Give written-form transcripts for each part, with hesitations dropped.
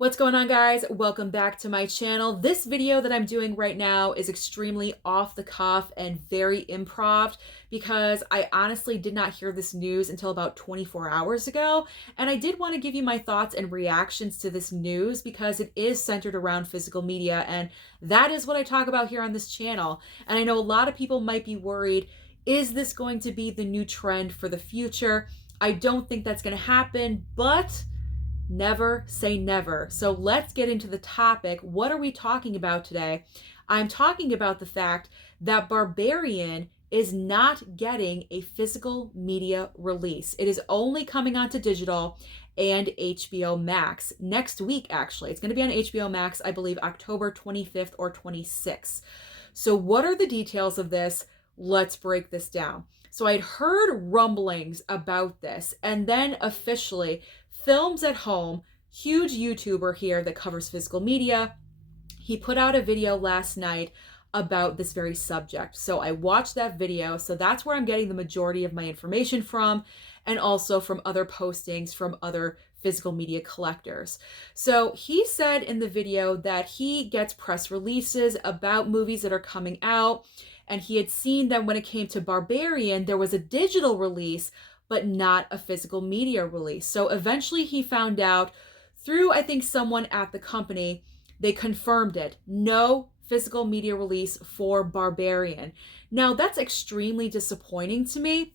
What's going on, guys? Welcome back to my channel. This video that I'm doing right now is extremely off the cuff and very improv because I honestly did not hear this news until about 24 hours ago. And I did want to give you my thoughts and reactions to this news because it is centered around physical media, and that is what I talk about here on this channel. And I know a lot of people might be worried, is this going to be the new trend for the future? I don't think that's going to happen, but never say never. So let's get into the topic. What are we talking about today? I'm talking about the fact that Barbarian is not getting a physical media release. It is only coming onto digital and HBO Max next week, actually. It's going to be on HBO Max, I believe, October 25th or 26th. So what are the details of this? Let's break this down. So I'd heard rumblings about this, and then officially Films at Home, huge YouTuber here that covers physical media, he put out a video last night about this very subject. So I watched that video. So that's where I'm getting the majority of my information from, and also from other postings from other physical media collectors. So he said in the video that he gets press releases about movies that are coming out, and he had seen that when it came to Barbarian, there was a digital release, but not a physical media release. So eventually he found out through, I think, someone at the company, they confirmed it. No physical media release for Barbarian. Now, that's extremely disappointing to me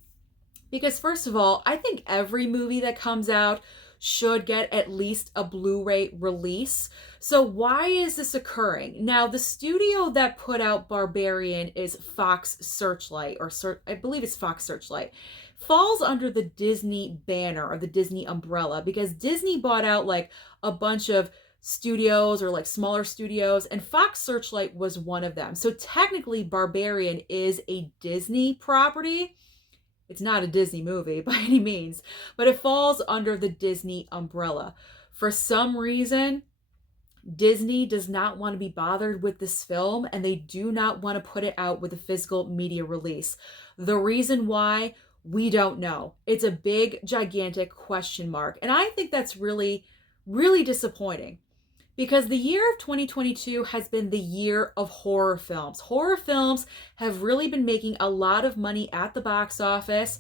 because, first of all, I think every movie that comes out should get at least a Blu-ray release. So why is this occurring? Now, the studio that put out Barbarian is Fox Searchlight, or I believe it's Fox Searchlight. Falls under the Disney banner or the Disney umbrella because Disney bought out like a bunch of studios or like smaller studios, and Fox Searchlight was one of them. So technically Barbarian is a Disney property. It's not a Disney movie by any means, but it falls under the Disney umbrella. For some reason, Disney does not want to be bothered with this film, and they do not want to put it out with a physical media release. The reason why, we don't know. It's a big, gigantic question mark. And I think that's really, really disappointing because the year of 2022 has been the year of horror films. Horror films have really been making a lot of money at the box office,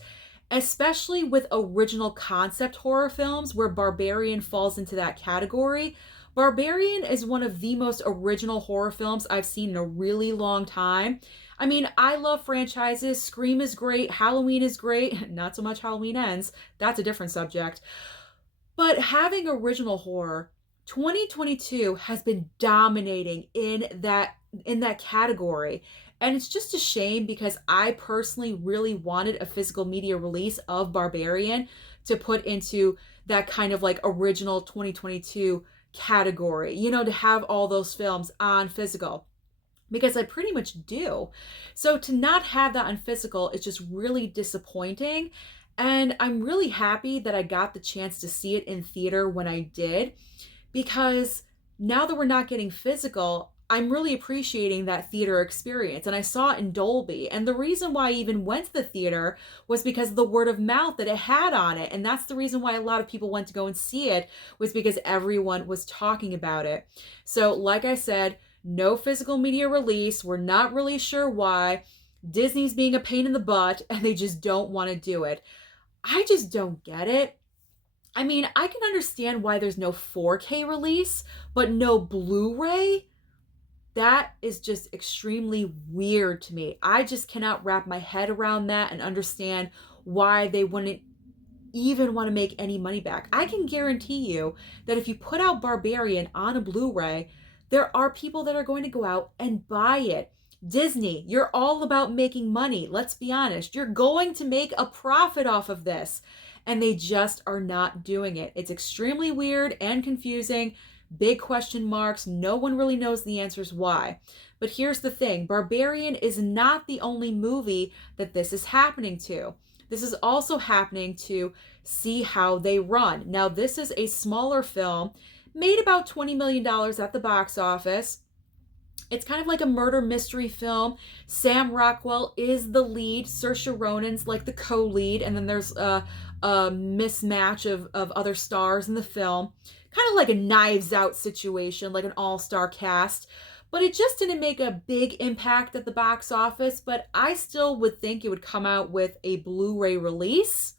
especially with original concept horror films where Barbarian falls into that category. Barbarian is one of the most original horror films I've seen in a really long time. I mean, I love franchises. Scream is great. Halloween is great. Not so much Halloween Ends. That's a different subject. But having original horror, 2022 has been dominating in that category. And it's just a shame because I personally really wanted a physical media release of Barbarian to put into that kind of like original 2022 category, you know, to have all those films on physical, because I pretty much do. So to not have that on physical is just really disappointing. And I'm really happy that I got the chance to see it in theater when I did, because now that we're not getting physical, I'm really appreciating that theater experience. And I saw it in Dolby. And the reason why I even went to the theater was because of the word of mouth that it had on it. And that's the reason why a lot of people went to go and see it, was because everyone was talking about it. So like I said, no physical media release. We're not really sure why. Disney's being a pain in the butt and they just don't want to do it. I just don't get it. I mean, I can understand why there's no 4K release, but no Blu-ray? That is just extremely weird to me. I just cannot wrap my head around that and understand why they wouldn't even want to make any money back. I can guarantee you that if you put out Barbarian on a Blu-ray, there are people that are going to go out and buy it. Disney, you're all about making money. Let's be honest. You're going to make a profit off of this. And they just are not doing it. It's extremely weird and confusing. Big question marks. No one really knows the answers why. But here's the thing. Barbarian is not the only movie that this is happening to. This is also happening to See How They Run. Now, this is a smaller film, made about $20 million at the box office. It's kind of like a murder mystery film. Sam Rockwell is the lead. Saoirse Ronan's like the co-lead. And then there's a mismatch of other stars in the film. kind of like a Knives Out situation, like an all-star cast. But it just didn't make a big impact at the box office. But I still would think it would come out with a Blu-ray release.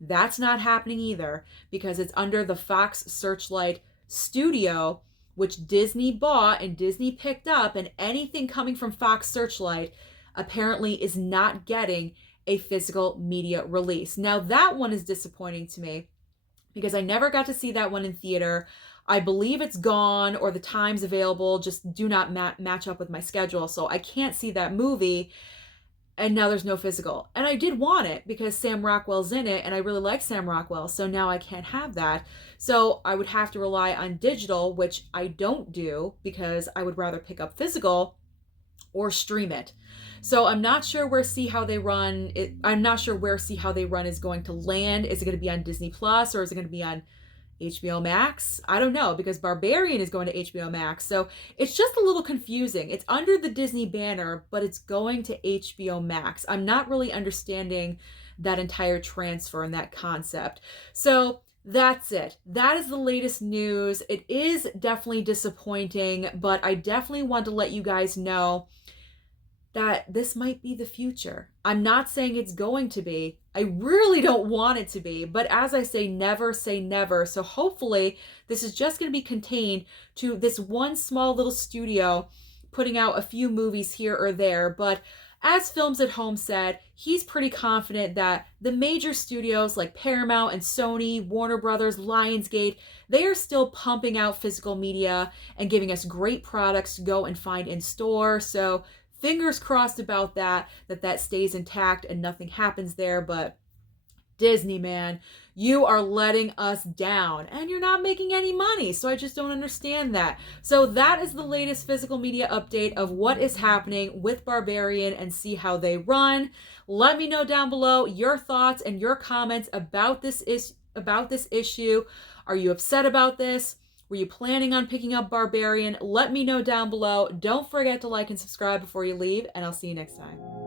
That's not happening either because it's under the Fox Searchlight studio, which Disney bought and Disney picked up, and anything coming from Fox Searchlight apparently is not getting a physical media release. Now, that one is disappointing to me because I never got to see that one in theater. I believe it's gone, or the times available just do not match up with my schedule, so I can't see that movie. And now there's no physical. And I did want it because Sam Rockwell's in it, and I really like Sam Rockwell, so now I can't have that. So I would have to rely on digital, which I don't do because I would rather pick up physical or stream it. So I'm not sure where See How They Run is going to land. Is it going to be on Disney Plus, or is it going to be on HBO Max? I don't know, because Barbarian is going to HBO Max. So it's just a little confusing. It's under the Disney banner, but it's going to HBO Max. I'm not really understanding that entire transfer and that concept. So that's it. That is the latest news. It is definitely disappointing, but I definitely want to let you guys know that this might be the future. I'm not saying it's going to be. I really don't want it to be, but as I say never. So hopefully this is just going to be contained to this one small little studio putting out a few movies here or there. But as Films at Home said, he's pretty confident that the major studios like Paramount and Sony, Warner Brothers, Lionsgate, they are still pumping out physical media and giving us great products to go and find in store. So fingers crossed about that stays intact and nothing happens there. But Disney, man, you are letting us down and you're not making any money. So I just don't understand that. So that is the latest physical media update of what is happening with Barbarian and See How They Run. Let me know down below your thoughts and your comments about this issue. Are you upset about this? Were you planning on picking up Barbarian? Let me know down below. Don't forget to like and subscribe before you leave, and I'll see you next time.